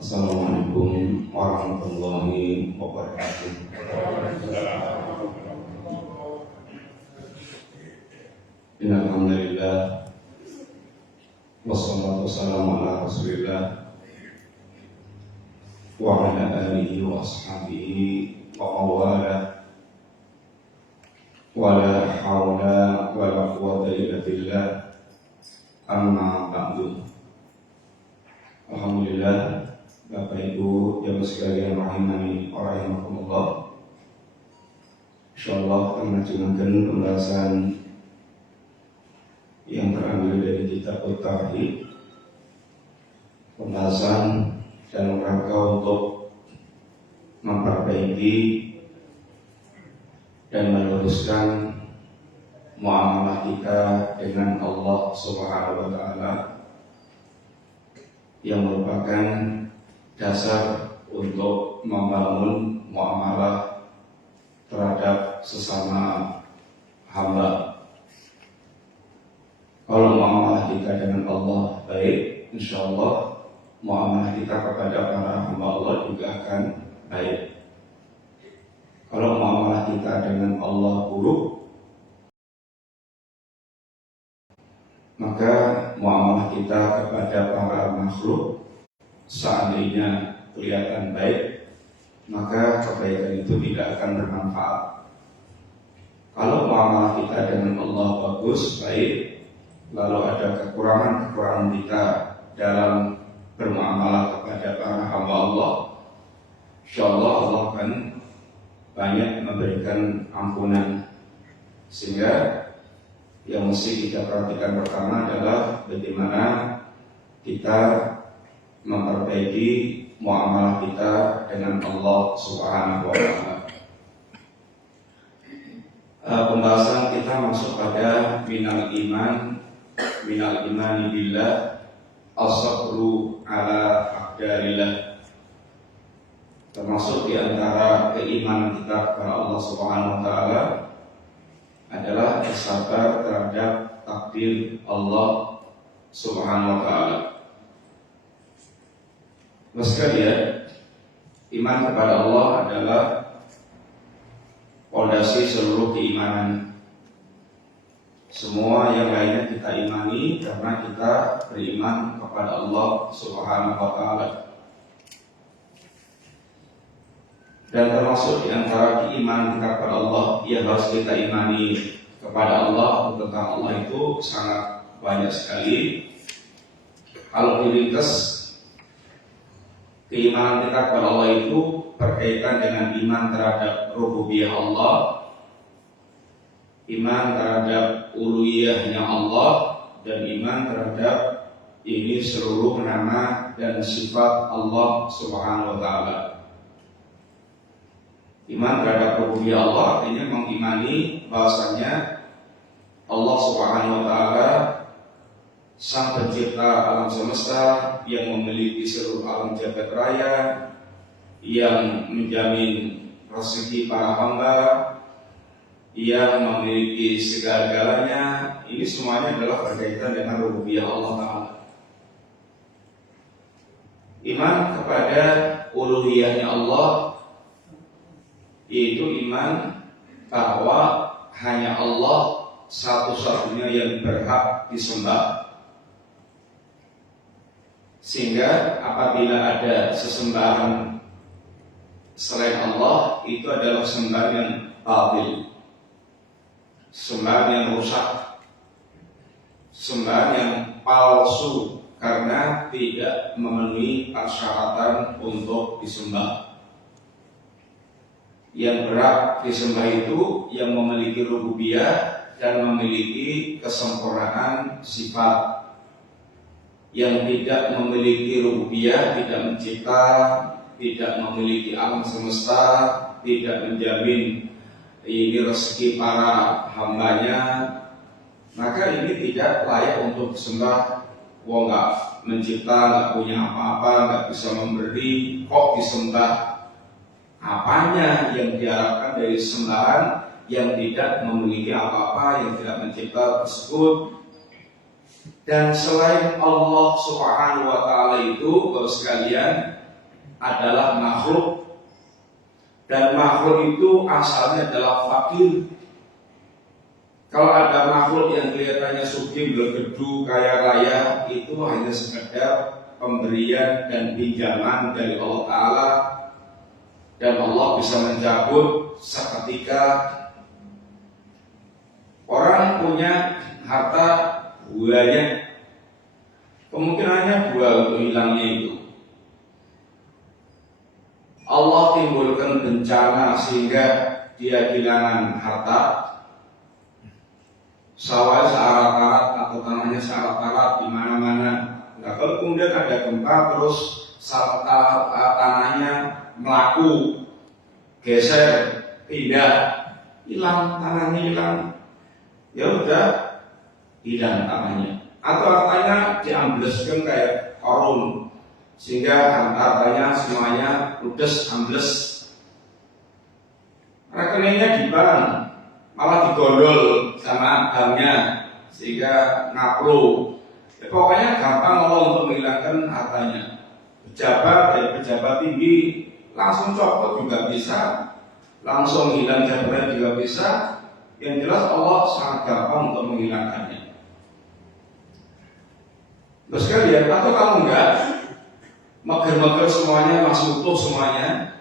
Assalamualaikum warahmatullahi wabarakatuh. Innalhamdulillah wassalatu wassalamu ala rasulillah wa ala alihi wa ashabihi wa awala wa la hawla wa la quwwata illa billah, amma ba'du. Alhamdulillah, Bapak Ibu jamaah sekalian rahimani wa rahimakumullah. Insyaallah kita melanjutkan pembahasan yang terambil dari kitab Tauhid, pembahasan dalam rangka untuk memperbaiki dan meluruskan muamalah kita dengan Allah Subhanahu wa taala yang merupakan dasar untuk membangun muamalah terhadap sesama hamba. Kalau muamalah kita dengan Allah baik, insya Allah muamalah kita kepada para hamba Allah juga akan baik. Kalau muamalah kita dengan Allah buruk, maka muamalah kita kepada para makhluk seandainya kelihatan baik, maka kebaikan itu tidak akan bermanfaat. Kalau muamalah kita dengan Allah bagus, baik, lalu ada kekurangan-kekurangan kita dalam bermuamalah kepada para hamba Allah, insyaallah Allah akan banyak memberikan ampunan. Sehingga yang mesti kita perhatikan pertama adalah bagaimana kita memperbaiki muamalah kita dengan Allah Subhanahu wa taala. Pembahasan kita masuk pada minal imani billah as-sabru ala aqdarillah. Termasuk di antara keimanan kita kepada Allah Subhanahu wa taala adalah bersabar terhadap takdir Allah Subhanahu wa taala. Sekalian, iman kepada Allah adalah fondasi seluruh keimanan. Semua yang lainnya kita imani karena kita beriman kepada Allah Subhanahu wa taala. Dan termasuk di antara keimanan kita kepada Allah, yang harus kita imani kepada Allah, tentang Allah itu sangat banyak sekali. Kalau diringkas, keimanan kita kepada Allah itu berkaitan dengan iman terhadap rububiyah Allah, iman terhadap uluhiyahnya Allah, dan iman terhadap ini seluruh nama dan sifat Allah Subhanahu wa taala. Iman terhadap rububiyah Allah artinya mengimani bahwasanya Allah Subhanahu wa taala Sang Pencipta alam semesta yang memiliki seluruh alam jagat raya, yang menjamin rezeki para hamba, yang memiliki segala-galanya. Ini semuanya adalah berkaitan dengan rububiyah Allah Ta'ala. Iman kepada uluhiyahnya Allah, yaitu iman bahwa hanya Allah satu-satunya yang berhak disembah. Sehingga apabila ada sesembahan selain Allah, itu adalah sembahan yang batil, sembahan yang rusak, sembahan yang palsu, karena tidak memenuhi persyaratan untuk disembah. Yang berhak disembah itu yang memiliki rububiyah dan memiliki kesempurnaan sifat. Yang tidak memiliki rububiyah, tidak mencipta, tidak memiliki alam semesta, tidak menjamin ini rezeki para hambanya, maka ini tidak layak untuk disembah. Wong nggak mencipta, nggak punya apa-apa, nggak bisa memberi, kok disembah? Apanya yang diharapkan dari sembahan yang tidak memiliki apa-apa, yang tidak mencipta tersebut? Dan selain Allah Subhanahu wa taala itu, Bapak sekalian, adalah makhluk, dan makhluk itu asalnya adalah fakir. Kalau ada makhluk yang kelihatannya sugih, bergedu, kaya raya, itu hanya sekedar pemberian dan pinjaman dari Allah Ta'ala, dan Allah bisa mencabut seketika. Orang punya harta banyak, kemungkinannya dua untuk hilangnya itu. Allah timbulkan bencana sehingga dia kehilangan harta, sawah searat-arat atau tanahnya searat-arat di mana-mana. Nah, kalau kemudian ada gempa terus tanahnya melaku, geser, pindah, hilang tanahnya, hilang, ya udah hilang tanahnya. Atau hartanya diambleskan kayak korun, sehingga hartanya semuanya ludes, ambles. Rekeningnya di bank malah digondol sama banknya sehingga ngaplu. Ya, pokoknya gampang Allah untuk menghilangkan hartanya. Pejabat dari pejabat tinggi langsung copot juga bisa, langsung hilang jabatan juga bisa. Yang jelas Allah sangat gampang untuk menghilangkannya. Terus kalian, atau kamu enggak, mager-mager semuanya masih utuh semuanya,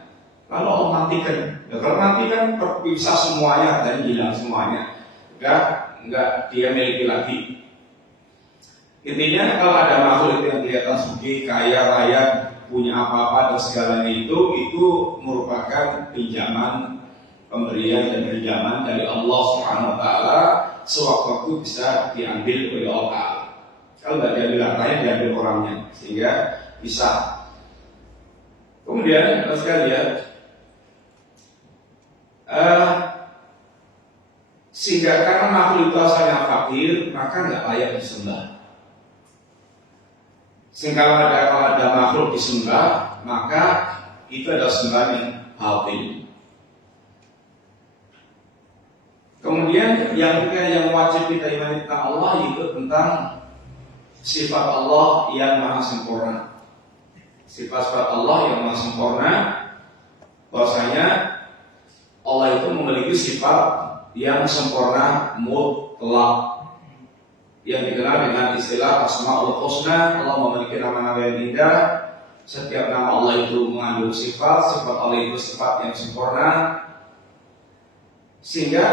lalu Allah matikan. Ya, kalau mati kan terpisah semuanya dan hilang semuanya, enggak dia miliki lagi. Intinya kalau ada makhluk yang kelihatan sugih, kaya raya, punya apa-apa dan segalanya itu merupakan pinjaman, pemberian dan pinjaman dari Allah Subhanahu Wa Taala, sewaktu-waktu bisa diambil oleh Allah Taala. Kalau nggak diambil hartanya, diambil orangnya, sehingga bisa. Kemudian sekalian, sehingga karena makhluk itu asalnya fakir, maka nggak layak disembah. Sehingga kalau ada makhluk disembah, maka itu adalah sembahan yang batil. Kemudian yang wajib kita imani tentang Allah itu tentang sifat Allah yang maha sempurna. Sifat-sifat Allah yang maha sempurna, bahwasanya Allah itu memiliki sifat yang sempurna mutlak, yang dikenal dengan istilah Asmaul Husna. Allah memiliki nama-nama yang indah. Setiap nama Allah itu mengandung sifat Allah itu sifat yang sempurna, sehingga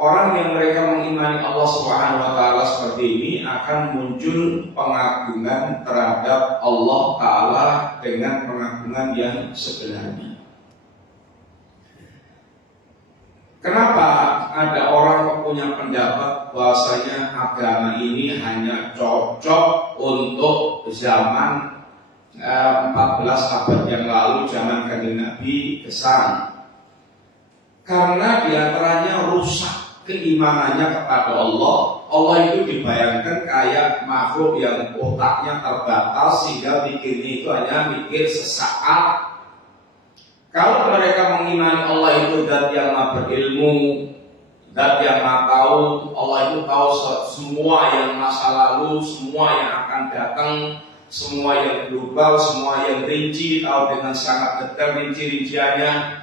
orang yang mereka mengimani Allah Subhanahu Wa Taala seperti ini akan muncul pengagungan terhadap Allah Taala dengan pengagungan yang sebenarnya. Kenapa ada orang punya pendapat bahwasanya agama ini hanya cocok untuk zaman 14 abad yang lalu, zaman Kanjeng Nabi Gesang? Karena diantaranya rusak keimanannya kepada Allah. Allah itu dibayangkan kayak makhluk yang otaknya terbatas, sehingga pikirnya itu hanya mikir sesaat. Kalau mereka mengimani Allah itu zat yang maha berilmu, zat yang maha tahu, Allah itu tahu semua yang masa lalu, semua yang akan datang, semua yang global, semua yang rinci, tahu dengan sangat detail rinci-rinciannya,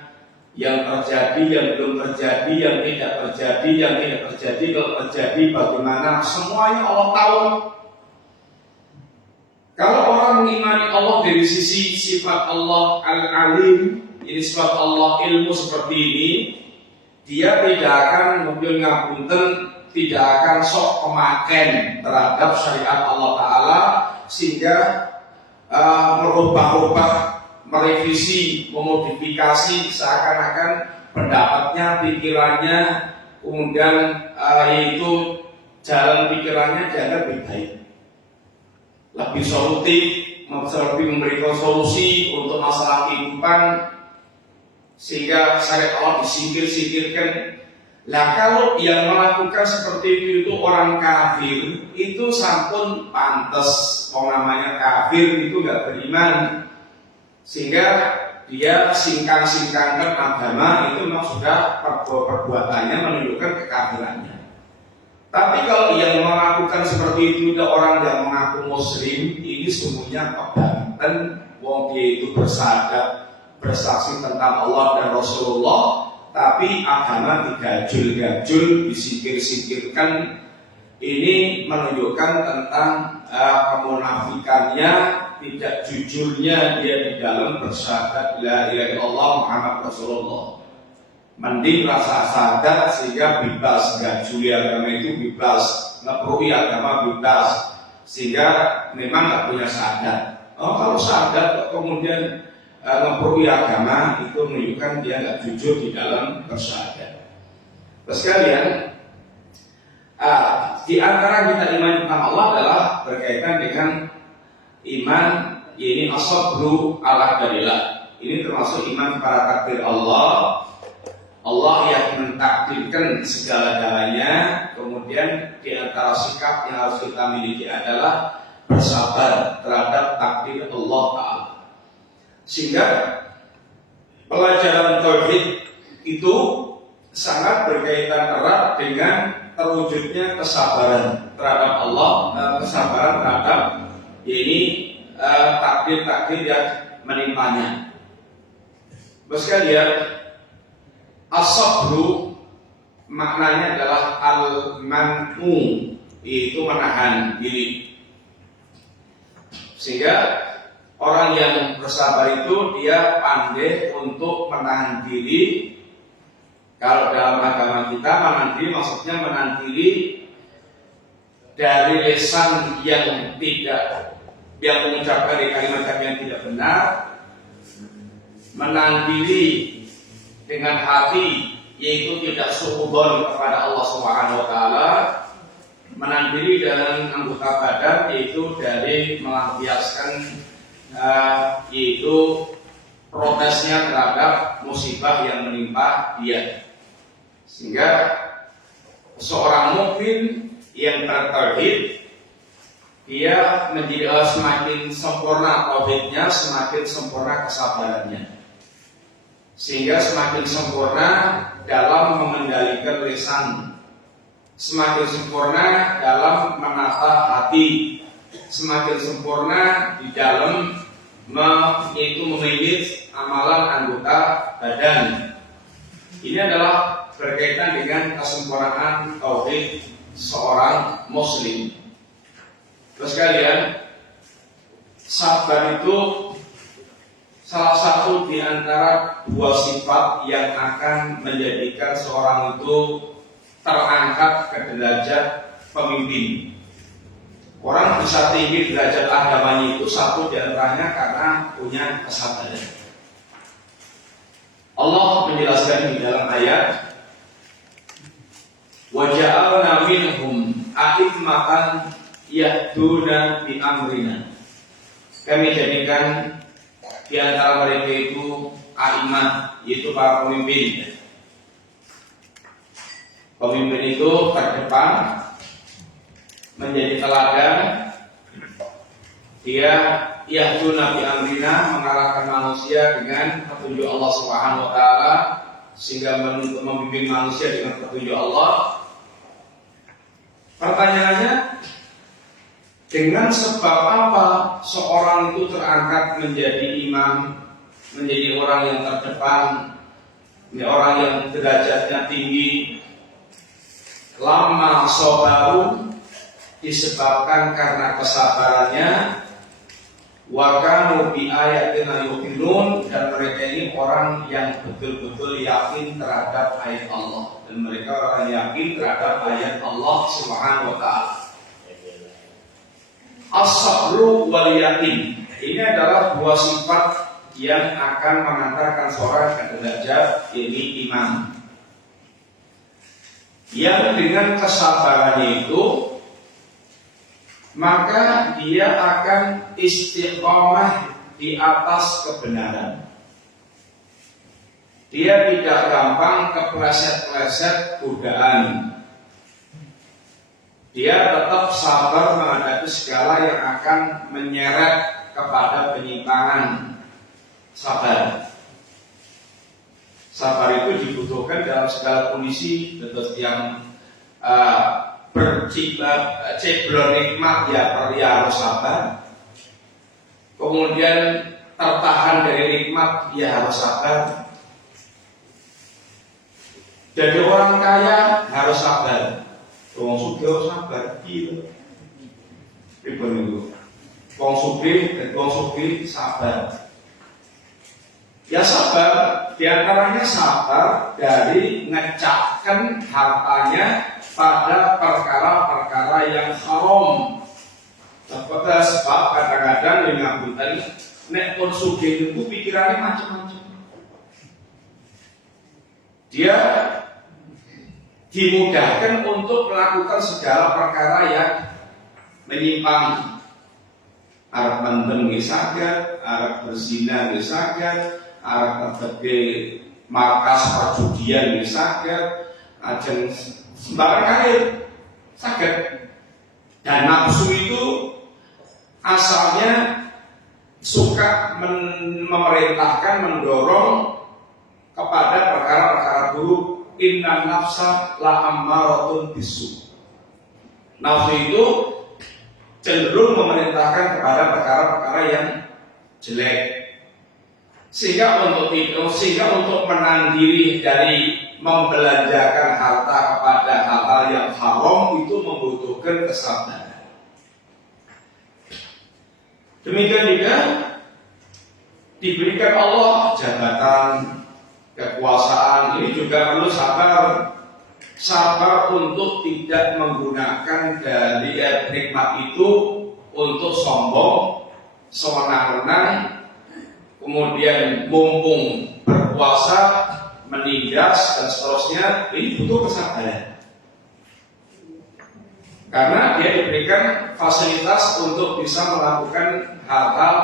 yang terjadi, yang belum terjadi, yang tidak terjadi, yang tidak terjadi, kalau terjadi bagaimana, semuanya Allah tahu. Kalau orang mengimani Allah dari sisi sifat Allah Al-Alim, ini sifat Allah ilmu seperti ini, dia tidak akan mobil ngapunten, tidak akan sok pemaken terhadap syariat Allah Ta'ala, sehingga merubah-rubah, merevisi, memodifikasi seakan-akan pendapatnya, pikirannya, kemudian itu jalan pikirannya dianggap lebih baik, lebih solutif, lebih memberikan solusi untuk masalah kehidupan, sehingga syariat Allah disingkir-singkirkan. Nah, kalau yang melakukan seperti itu orang kafir, itu sampun pantes, namanya kafir itu nggak beriman, sehingga dia singkang-singkangkan agama, itu memang sudah perbuatannya menunjukkan kekafirannya. Tapi kalau yang melakukan seperti itu orang yang mengaku muslim, ini semuanya kebanten, wong dia itu bersyahadat, bersaksi tentang Allah dan Rasulullah, tapi agama digajul-gajul, disingkir-singkirkan. Ini menunjukkan tentang kemunafikannya, tidak jujurnya dia di dalam bersyahadat la ilaha illallah Muhammad Rasulullah. Mending rasa sadar sehingga bebas, gajuli agama itu bebas, ngeprui agama bebas, sehingga memang nggak punya sadar. Kalau sadar kemudian ngeprui agama, itu menunjukkan dia nggak jujur di dalam bersyahadat. Terus kalian, di antara kita iman tentang Allah adalah berkaitan dengan iman, ini as-sabru ala qadarillah. Ini termasuk iman para takdir Allah. Allah yang mentakdirkan segala-galanya. Kemudian di antara sikap yang harus kita miliki adalah bersabar terhadap takdir Allah Ta'ala. Sehingga pelajaran tauhid itu sangat berkaitan erat dengan terwujudnya kesabaran terhadap Allah, kesabaran terhadap takdir-takdir yang menimpanya. Sekalian, as-sabru maknanya adalah al-man'u, yaitu menahan diri. Sehingga orang yang bersabar itu dia pandai untuk menahan diri. Kalau dalam agama kita menahan diri maksudnya menahan diri dari lisan yang mengucapkan kalimat-kalimat yang tidak benar, menahan diri dengan hati yaitu tidak suudzon kepada Allah Subhanahu wa taala, menahan diri dengan anggota badan yaitu dari melampiaskan yaitu protesnya terhadap musibah yang menimpa dia. Sehingga seorang mukmin yang bertauhid dia menjadi semakin sempurna tauhidnya, semakin sempurna kesabarannya, sehingga semakin sempurna dalam mengendalikan lisan, semakin sempurna dalam menata hati, semakin sempurna di dalam yaitu memanage amalan anggota badan. Ini adalah berkaitan dengan kesempurnaan tauhid seorang muslim. Terus kalian, sabar itu salah satu di antara dua sifat yang akan menjadikan seorang itu terangkat ke derajat pemimpin. Orang bisa tinggi derajat agamanya itu satu di antaranya karena punya kesabaran. Allah menjelaskan di dalam ayat, wa ja'alna minhum a'immatan yahduna bi amrina. Kami jadikan di antara mereka itu a'imah, yaitu para pemimpin. Pemimpin itu terdepan, menjadi teladan. Dia yahduna bi amrina, mengarahkan manusia dengan petunjuk Allah Subhanahu wa taala, sehingga membimbing manusia dengan petunjuk Allah. Pertanyaannya, dengan sebab apa seorang itu terangkat menjadi imam, menjadi orang yang terdepan, orang yang derajatnya tinggi? Lama sabaru, disebabkan karena kesabarannya. Wa kanu bi ayatina yuqinun, dan mereka ini orang yang betul-betul yakin terhadap ayat Allah, dan mereka orang yang yakin terhadap ayat Allah Subhanahu wa taala. As-sabru wal yakin, ini adalah dua sifat yang akan mengantarkan seorang ke derajat ini imam. Yang dengan kesabarannya itu, maka dia akan istiqomah di atas kebenaran. Dia tidak gampang kepleset-pleset godaan. Dia tetap sabar menghadapi segala yang akan menyeret kepada penyimpangan. Sabar. Sabar itu dibutuhkan dalam segala kondisi. Betul yang ceblon nikmat ya harus sabar. kemudian tertahan dari nikmat, ya harus sabar. Jadi orang kaya harus sabar. Wong sugih harus sabar. Iya. Pripun niku? Wong sugih sabar. Ya sabar, diantaranya sabar dari ngecakkan hartanya pada perkara-perkara yang haram. Sebab kadang-kadang dengan tadi nek pun sugih itu pikirannya macam-macam. Dia dimudahkan untuk melakukan segala perkara yang menyimpang. Arep mendem nggih saged, arep berzina nggih saged, arep terbege markas perjudian nggih saged, ajeng sembarang karir saged. Dan nafsu itu asalnya suka memerintahkan, mendorong kepada perkara-perkara buruk. Inna nafsa la ammaratun bisu. Nafsu itu cenderung memerintahkan kepada perkara-perkara yang jelek. Sehingga untuk menahan diri dari membelanjakan harta kepada hal-hal yang haram itu membutuhkan kesabaran. Demikian juga diberikan Allah jabatan, kekuasaan, ini juga perlu sabar. Sabar untuk tidak menggunakan dari nikmat itu untuk sombong, sewenang-wenang, kemudian mumpung berkuasa, menindas dan seterusnya. Ini butuh kesabaran. Karena dia diberikan fasilitas untuk bisa melakukan hal-hal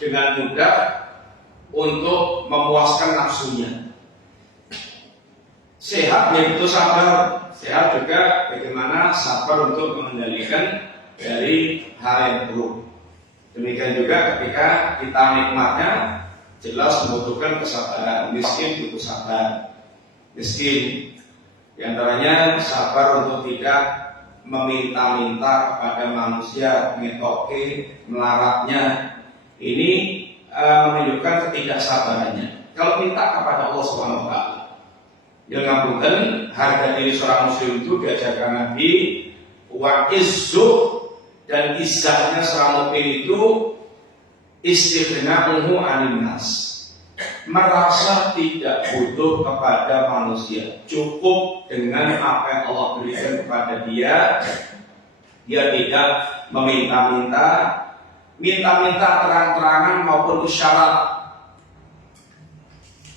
dengan mudah untuk memuaskan nafsunya. Sehat ya butuh sabar. Sehat juga bagaimana sabar untuk mengendalikan dari hal yang buruk. Demikian juga ketika kita nikmatnya, jelas membutuhkan kesabaran. Miskin butuh sabar. Miskin diantaranya sabar untuk tidak meminta-minta kepada manusia, ngetoke, melaratnya. Ini menunjukkan ketidaksabarannya. Kalau minta kepada Allah SWT, yang ngapunten, harga diri seorang muslim itu diajarkan Nabi, wa izzu, dan izzahnya seorang mukmin itu istighna'uhu 'anil nas, merasa tidak butuh kepada manusia, cukup dengan apa yang Allah berikan kepada dia. Dia tidak meminta-minta, terang-terangan maupun isyarat.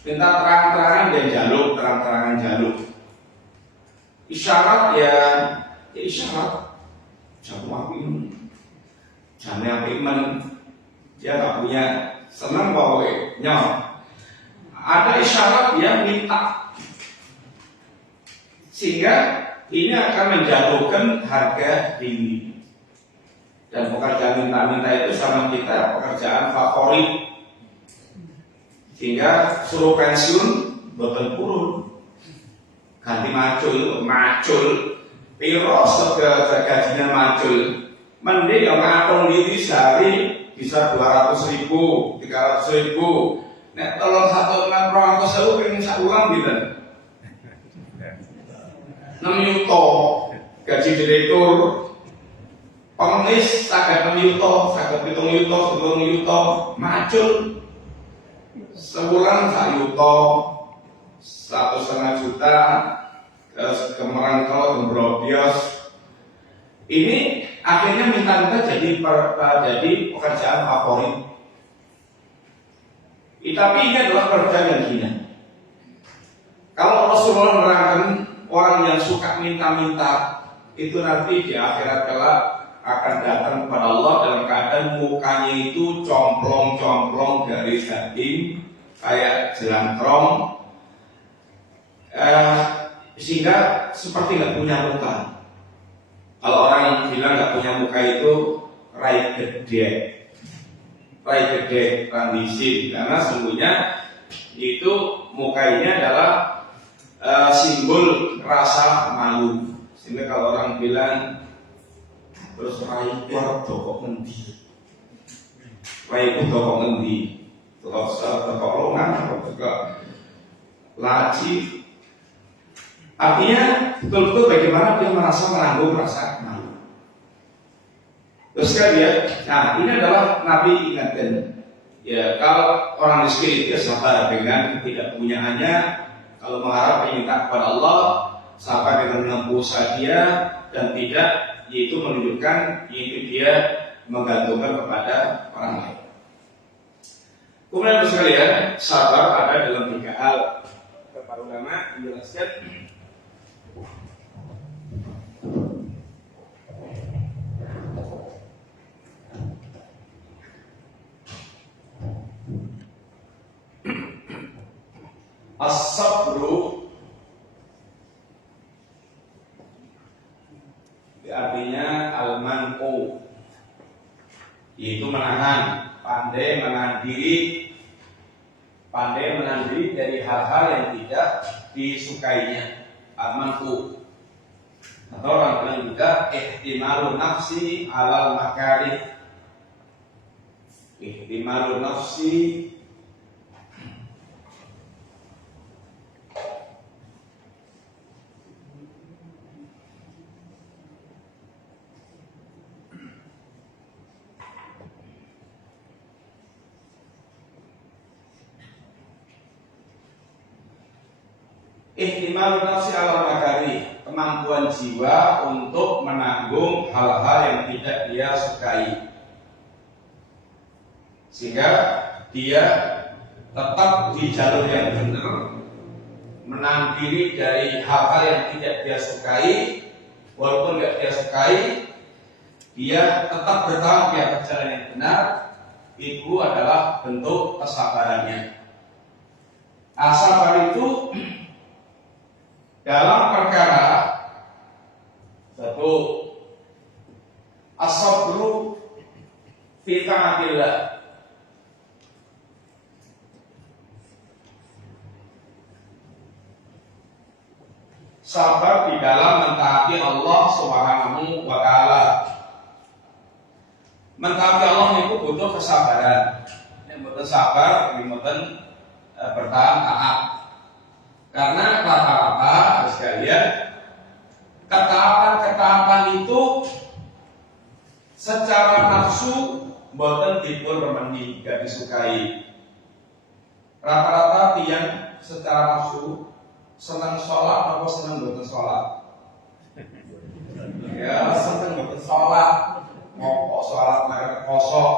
Minta terang-terangan dan jaluk, terang-terangan jaluk. Isyarat ya isyarat. Jamu aku ini, jane aku iman. Dia nggak punya senang bawa nyok. Ada isyarat dia minta, sehingga ini akan menjatuhkan harga diri. Dan pekerjaan minta-minta itu sama kita pekerjaan favorit. Sehingga suruh pensiun boten purun, ganti macul piro gajinya macul, mending yang ngatung diri sehari bisa 200.000, 300.000. Nek tolong 1.200.000 pengen sak ulang gitu. 6 yuto gaji direktur, pengemis saged 6 yuto, saged 7 yuto, 10 yuto, macul sebulan 1 yuto, 1,5 juta, kemerangkau, kembrobios. Ini akhirnya minta-minta jadi pekerjaan favorit. Tapi ini adalah pekerjaan yang hina. Kalau Rasulullah menerangkan orang yang suka minta-minta itu nanti di akhirat kelak akan datang kepada Allah dalam keadaan mukanya itu complong-complong dari daging kayak jelantong, sehingga seperti nggak punya muka. Kalau orang bilang nggak punya muka itu rai gede, randisin, karena sesungguhnya itu muka ini adalah simbol rasa malu. Sehingga kalau orang bilang terus rai kok mendi, Waiku toko ngendi, toko longan, toko laci. Artinya betul-betul bagaimana dia merasa menanggung rasa malu. Terus ya, nah ini adalah Nabi ingatkan. Ya, kalau orang miskin itu sabar dengan ketidakpunyaannya. Kalau mengharap minta kepada Allah, sabar dengan menempuh usaha dia, dan tidak, yaitu menunjukkan yaitu dia menggantungkan kepada orang lain. Kemudian sekalian, sabar ada dalam 3 hal. Para ulama menjelaskan as-sabru artinya al-manqu, yaitu menahan, pandai menahan diri dari hal-hal yang tidak disukainya, al-manqu. Atau orang bilang juga ihtimalun nafsi alal makarih, ihtimalun nafsi ihtimal nafsi ala makari, kemampuan jiwa untuk menanggung hal-hal yang tidak dia sukai, sehingga dia tetap di jalur yang benar, menahan diri dari hal-hal yang tidak dia sukai. Walaupun tidak dia sukai, dia tetap bertahan di atas jalan yang benar. Itu adalah bentuk kesabarannya. Sabar itu dalam perkara satu, as-sabru fi ta'atillah, sabar di dalam mentaati Allah Subhanahu wa taala. Mentaati Allah itu butuh kesabaran. Yang butuh sabar, yang butuh bertahan taat. Karena rata-rata sekalian, ketaatan itu secara nafsu boten dipun remeni, gak disukai. Rata-rata tiang secara nafsu senang sholat atau senang boten sholat. Ya, senang boten sholat, ngokok sholat mereka kosong.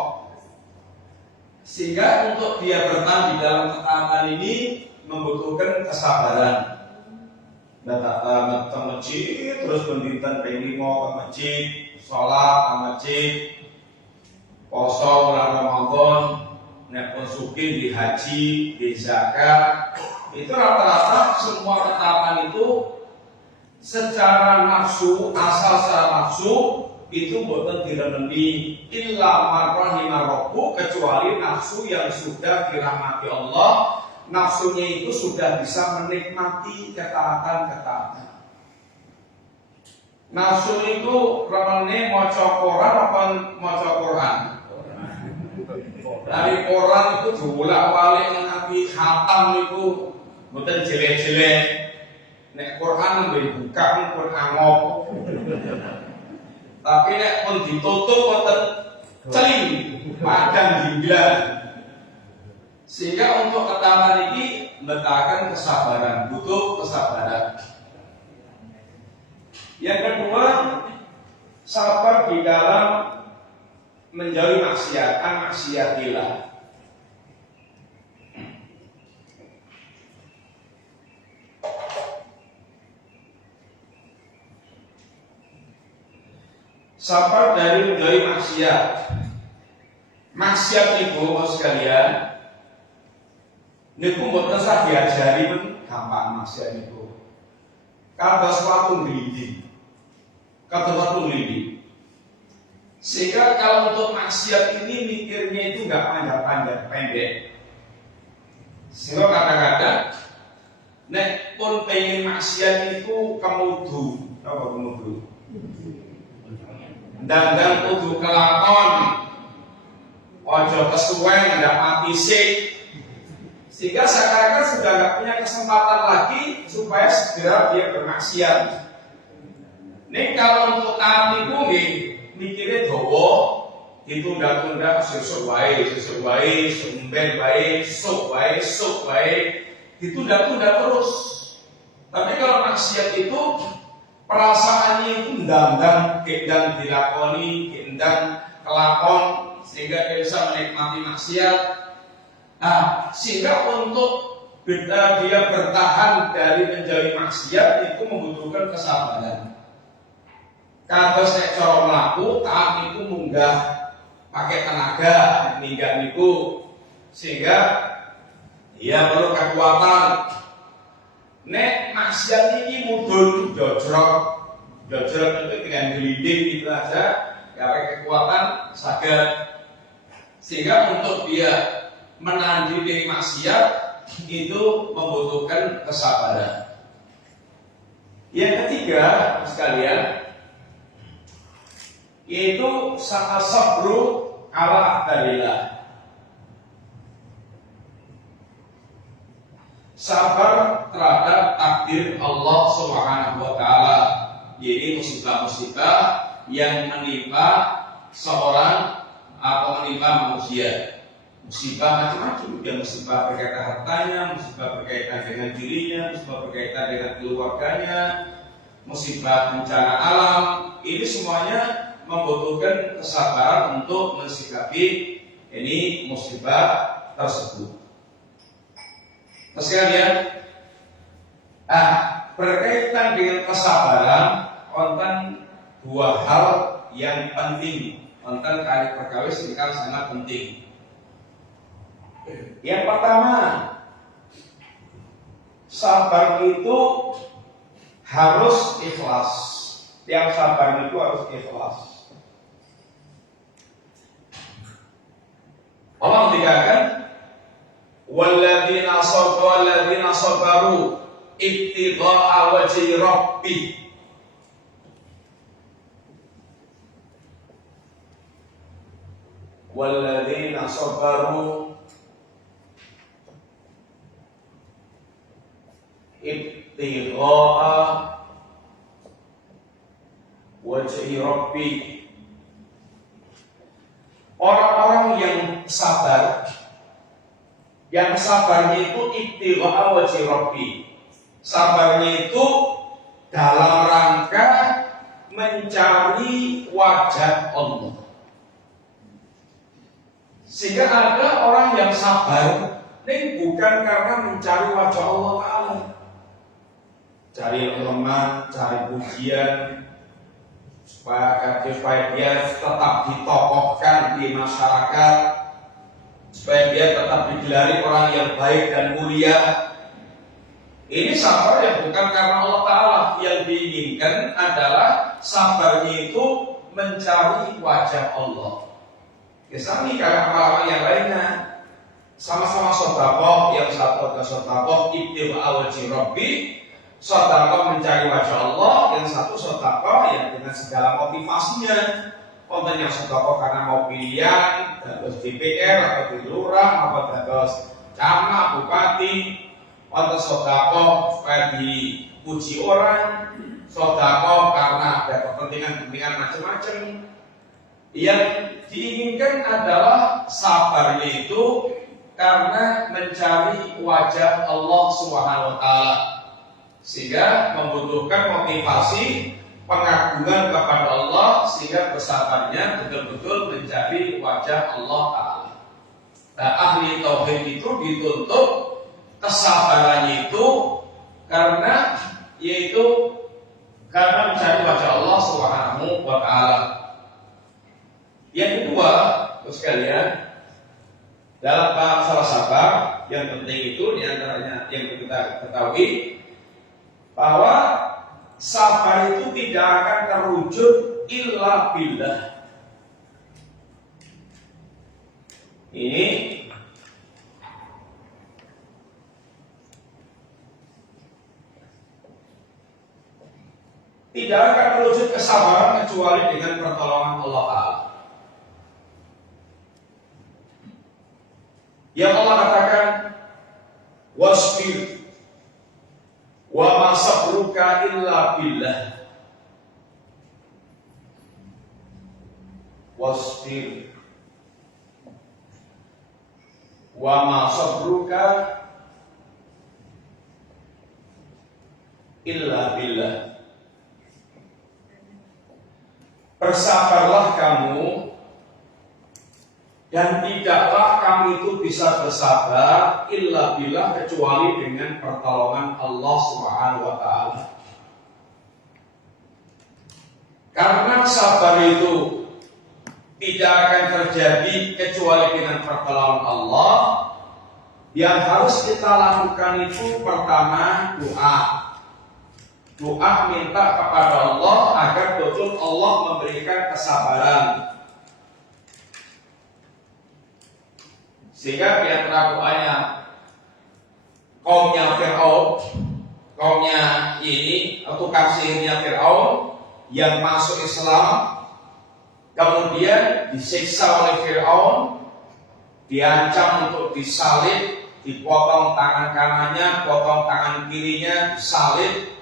Sehingga untuk dia bertahan di dalam ketaatan ini membutuhkan kesabaran. Datang ke masjid, terus berdirikan penglimo ke masjid, sholat ke masjid, poso bulan Ramadan, nek pun sugih di haji, di zakat. Itu rata-rata semua ketaatan itu secara nafsu, asal secara nafsu itu bukan diremeni illa marrahimar rabbu, kecuali nafsu yang sudah dirahmati Allah. Nafsunya itu sudah bisa menikmati ketaatan-ketaatan. Nafsu itu ramane maca Quran apa maca Quran? Dari Quran itu dibolak-balik nganti khatam itu mboten jelek-jelek. Nek Quran mbek buka pun angop. Tapi nek pun ditutup mboten celing, padang jinglang. Sehingga untuk ketaatan ini meletakkan kesabaran, butuh kesabaran. Yang kedua, sabar di dalam menjauhi maksiat, maksiatilah. Sabar dari menjauhi maksiat. Maksiat itu, sekalian, niku mboten usah diajari pun gampang maksiat niku. Kados watu nglindi. Sehingga kalau untuk maksiat ini mikirnya itu enggak panjang-panjang, pendek. Sehingga kadang-kadang nek pun pengen maksiat itu kemudu, apa kemudu? Dan kudu kelakon. ojo kesuwen, nggak mati sih. Sehingga seakan-akan sudah nggak punya kesempatan lagi supaya segera dia bermaksiat. Nih kalau untuk taat itu nih mikirnya dowo, ditunda-tunda sesuk wae, sumben wae, sok wae, ditunda-tunda terus. Tapi kalau maksiat itu perasaannya itu ndang-ndang kendang dilakoni, kendang kelakon sehingga dia bisa menikmati maksiat. Nah, sehingga untuk dia bertahan dari menjauhi maksiat itu membutuhkan kesabaran. Kalau saya cara melaku, taat itu munggah pakai tenaga, minggat itu sehingga dia perlu kekuatan. Nek maksiat ini mudun jojrok itu dengan gelinding gitu aja, gak pakai kekuatan saged. Sehingga untuk dia menahan diri dari maksiat itu membutuhkan kesabaran. Yang ketiga sekalian, yaitu sabru ala aqdarillah. Sabar terhadap takdir Allah Subhanahu wa taala, yaitu musibah-musibah yang menimpa seorang atau menimpa manusia. Musibah macam-macam, ya musibah berkaitan hartanya, musibah berkaitan dengan dirinya, musibah berkaitan dengan keluarganya, musibah bencana alam. Ini semuanya membutuhkan kesabaran untuk mensikapi ini musibah tersebut. Sekalian, berkaitan dengan kesabaran, konten dua hal yang penting, konten kali perkawis ini kan sangat penting. Yang pertama, sabar itu harus ikhlas. Yang sabar itu harus ikhlas. Allah mengatakan, walladzina sabaru ibtigha'a wajhi rabbi. Walladzina sabaru ibtigha'a wajhi rabbi. Orang-orang yang sabar, yang sabarnya itu ibtigha'a wajhi rabbi. Sabarnya itu dalam rangka mencari wajah Allah. Sehingga ada orang yang sabar ini bukan karena mencari wajah Allah Ta'ala, cari lemah, cari pujian, supaya dia tetap ditokohkan di masyarakat, supaya dia tetap digelari orang yang baik dan mulia. Ini sabar yang bukan karena Allah Ta'ala. Yang diinginkan adalah sabarnya itu mencari wajah Allah. Kesami karena orang yang lainnya sama-sama sedekah, yang satu ke sedekah ibtigha'a wajhi rabbi, sedekah mencari wajah Allah, yang satu sedekah yang dengan segala motivasinya. Kontennya sedekah karena mau pilihan, terus DPR atau di lurah atau terus camat, bupati, konten sedekah supaya dipuji orang, sedekah karena ada kepentingan macam-macam. Yang diinginkan adalah sabarnya itu karena mencari wajah Allah Subhanahu wa taala, sehingga membutuhkan motivasi pengagungan kepada Allah, sehingga bersabarnya betul-betul mencari wajah Allah Ta'ala. Nah, ahli tauhid itu dituntut kesabarannya itu karena mencari wajah Allah Subhanahu wa taala. Yang kedua, sekalian, dalam masalah sabar yang penting itu diantaranya yang kita ketahui bahwa sabar itu tidak akan terwujud illa billah. Ini tidak akan terwujud kesabaran kecuali dengan pertolongan Allah Ta'ala. Yang Allah katakan wasbir wa ma sabruka illa billah. Wasbir wa ma sabruka illa billah. Bersabarlah kamu, dan tidaklah kamu itu bisa bersabar illa billah kecuali dengan pertolongan Allah Subhanahu wa taala. Karena sabar itu tidak akan terjadi kecuali dengan pertolongan Allah. Yang harus kita lakukan itu pertama doa. Doa minta kepada Allah agar betul Allah memberikan kesabaran. Sehingga di antara doanya kaumnya Fir'aun, kaumnya ini tukang sihirnya Fir'aun yang masuk Islam, kemudian disiksa oleh Fir'aun, diancam untuk disalib, dipotong tangan kanannya, potong tangan kirinya, disalib,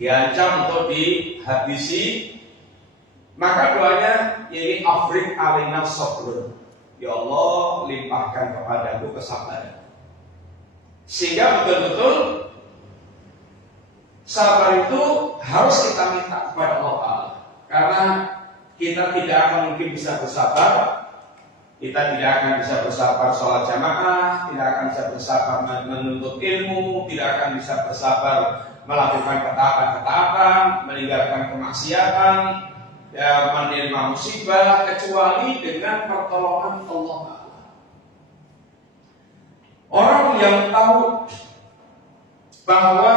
diancam untuk dihabisi. Maka doanya ini afrik alina sabrun, ya Allah limpahkan kepadaku kesabaran. Sehingga betul-betul sabar itu harus kita minta kepada Allah Ta'ala. Karena kita tidak akan mungkin bisa bersabar, kita tidak akan bisa bersabar sholat jamaah, tidak akan bisa bersabar menuntut ilmu, tidak akan bisa bersabar melakukan ketaatan-ketaatan, meninggalkan kemaksiatan, ya, menerima musibah, kecuali dengan pertolongan Allah. Orang yang tahu bahwa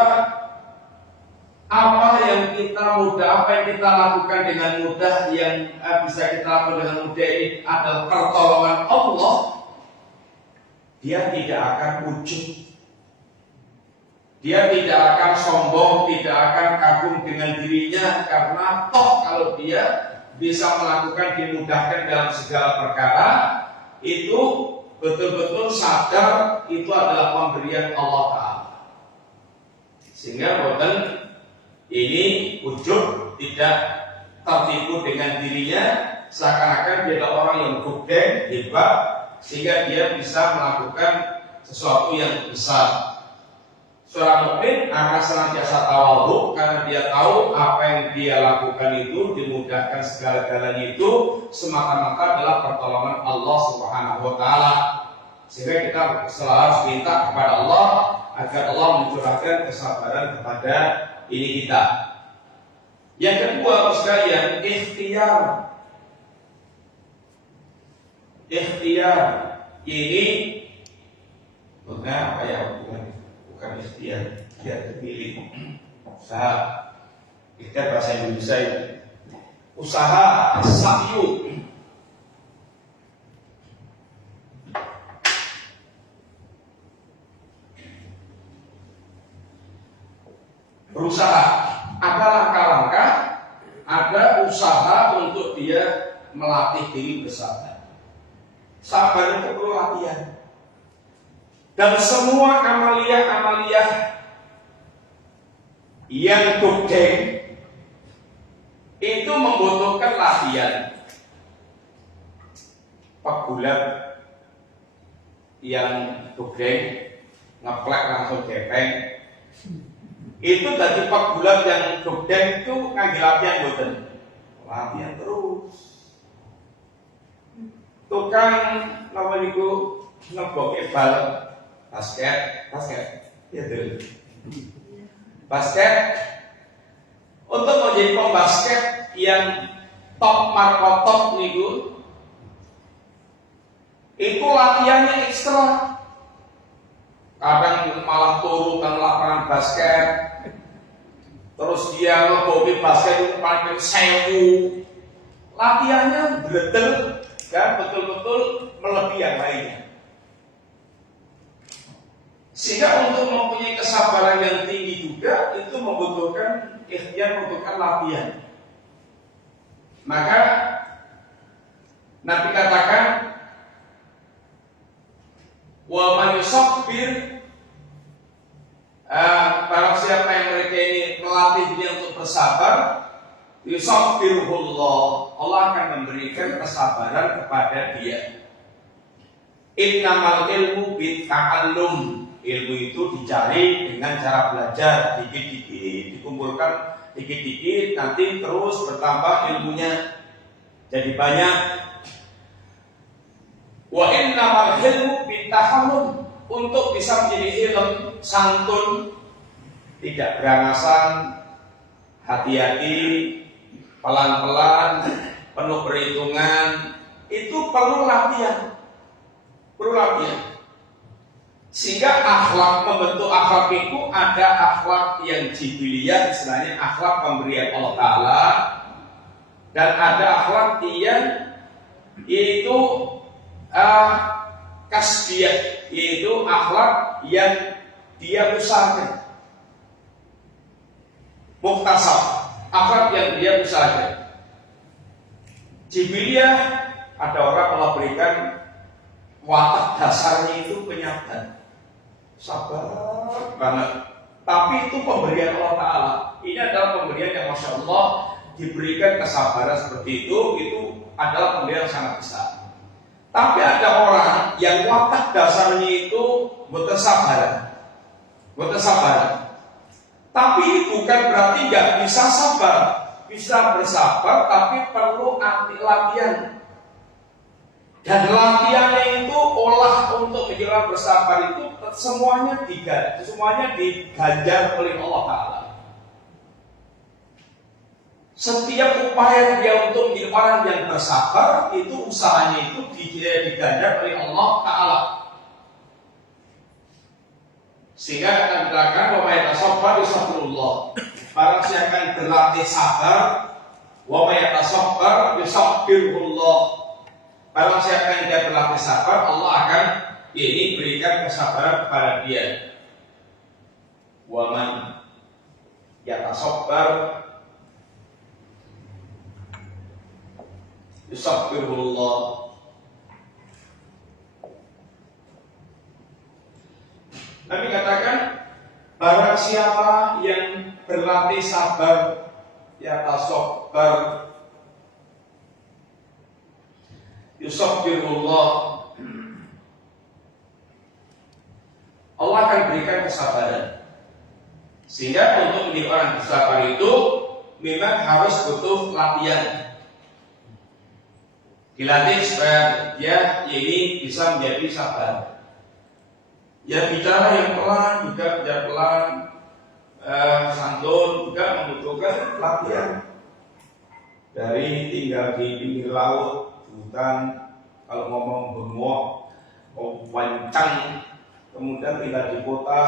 apa yang kita mudah, apa yang kita lakukan dengan mudah, yang bisa kita lakukan dengan mudah ini adalah pertolongan Allah, dia tidak akan ujub. Dia tidak akan sombong, tidak akan kagum dengan dirinya, karena toh kalau dia bisa melakukan dimudahkan dalam segala perkara, itu betul-betul sadar itu adalah pemberian Allah Ta'ala. Sehingga boten ini ujub, tidak tertipu dengan dirinya, seakan-akan dia adalah orang yang gudeng, hebat, sehingga dia bisa melakukan sesuatu yang besar. Seorang mukmin akan senantiasa tawadhu karena dia tahu apa yang dia lakukan itu dimudahkan segala-galanya itu semata-mata adalah pertolongan Allah Subhanahu wa taala. Sehingga kita selalu harus minta kepada Allah agar Allah mencurahkan kesabaran kepada ini kita. Yang kedua sekalian, ikhtiar. Ikhtiar ini bukan apa ya, bukan ikhtiar, dia terpilih. Usaha, ikhtiar bahasa Indonesia itu usaha, sa'yu. Berusaha, ada langkah-langkah, ada usaha untuk dia melatih diri bersabar. Sabar itu perlu latihan. Dan semua amaliyah-amaliyah yang gudeng itu membutuhkan latihan. Pegulat yang gudeng ngeplek langsung gepeng, itu dari pegulat yang gudeng itu ngangge latihan boten. Latihan terus. Tukang napa niku ngeboke bal basket, ya tuh. Basket untuk menjadi pembasket yang top markotop niku, itu latihannya ekstra. Kadang malah turu ke lapangan basket, terus dia ngeboke basket itu paling 1000. Latihannya bledel dan betul-betul melebihi yang lainnya. Sehingga untuk mempunyai kesabaran yang tinggi juga itu membutuhkan ikhtiar, membutuhkan latihan. Maka Nabi katakan Wa man yusabbir, barang siapa yang mereka ini melatih dia untuk bersabar, yusabbirullah, Allah akan memberikan kesabaran kepada dia. Innamal ilmu bitta'allum, ilmu itu dicari dengan cara belajar, dikit-dikit, dikumpulkan dikit-dikit, nanti terus bertambah ilmunya jadi banyak. Wa innamal ilmu bittahallum, untuk bisa menjadi ilm santun, tidak berangasan, hati-hati, pelan-pelan, penuh perhitungan, itu perlu latihan. Perlu latihan. Sehingga akhlak, membentuk akhlak itu ada akhlak yang jibiliyah, istilahnya akhlak pemberian Allah Ta'ala, dan ada akhlak yang yaitu kasbiyah, yaitu akhlak yang dia usahakan, muktasab, akhlak yang dia usahakan. Jibiliyah, ada orang Allah berikan watak dasarnya itu penyabar, sabar banget, tapi itu pemberian Allah Ta'ala. Ini adalah pemberian yang Masya Allah, diberikan kesabaran seperti itu adalah pemberian yang sangat besar. Tapi ada orang yang watak dasarnya itu bukan sabaran, tapi bukan berarti nggak bisa sabar, bisa bersabar, tapi perlu latihan. Dan latihannya itu olah untuk menjadi bersabar itu semuanya diganjar oleh Allah Ta'ala. Setiap upaya dia untuk menjadi orang yang bersabar, itu usahanya itu diganjar oleh Allah Ta'ala. Sehingga akan dikatakan wa may yatasabbar yusabbirullah, barang siapa akan berlatih sabar, wa may yatasabbar yusabbirullah, barang siapa yang dia berlatih sabar, Allah akan berikan kesabaran kepada dia. Wa man yatasabbar yusabbirullah. Nabi katakan, barang siapa yang berlatih sabar, yatasabbar yusabbirullah, Allah akan berikan kesabaran. Sehingga untuk menjadi orang bersabar itu memang harus butuh latihan. Dilatih supaya dia ini bisa menjadi sabar. Ya, bicara yang pelan juga bicara pelan, santun juga membutuhkan latihan. Dari tinggal di pinggir laut, hutan, kalau ngomong bengok, wancang, kemudian tinggal di kota,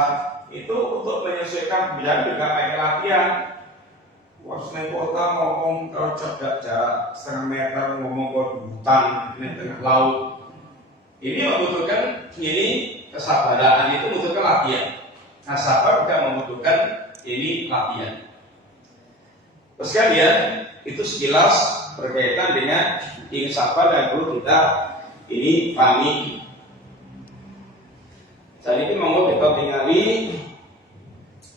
itu untuk menyesuaikan biar juga pakai latihan. Wasnya kota ngomong kalau jarak setengah meter, ngomong ke hutan, ini tengah laut. Ini membutuhkan kesabaran, itu membutuhkan latihan. Nah, sabar juga membutuhkan latihan. Terus sekalian, itu sekilas berkaitan dengan sabar yang perlu kita pahami. Saat ini mau kita tinggali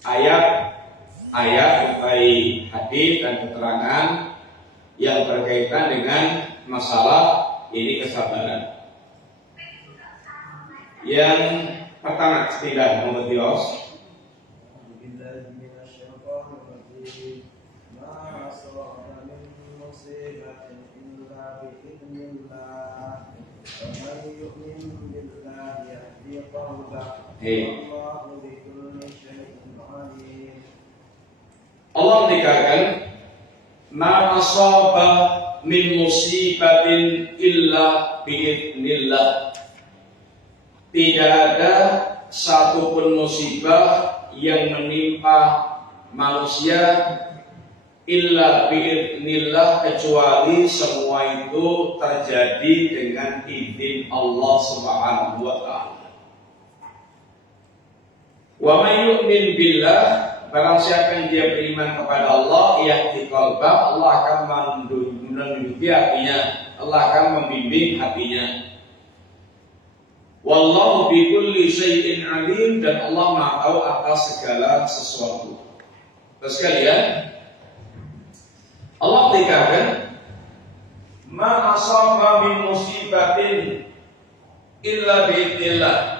ayat baik hadis dan keterangan yang berkaitan dengan masalah kesabaran. Yang pertama, istilah Muhammad Dios. Allah mengatakan, ma asaba min musibatin illa biidznillah. Tidak ada satupun musibah yang menimpa manusia illa biidznillah, kecuali semua itu terjadi dengan izin Allah Subhanahu wa taala. Wa may yu'min billah, barang siapa yang dia beriman kepada Allah, yahdi qalbah, Allah akan menunjuki hatinya, Allah akan membimbing hatinya. Wallahu bikulli syai'in alim, dan Allah Maha tahu atas segala sesuatu. Terus sekalian, Allah tegaskan, ma asaba min musibatin illa bi'idznillah.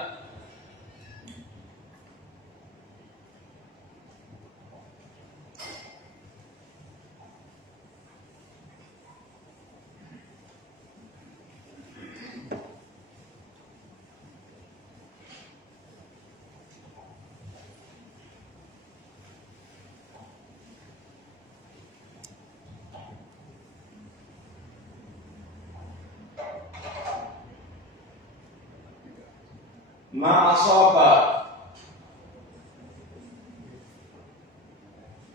Ma asaba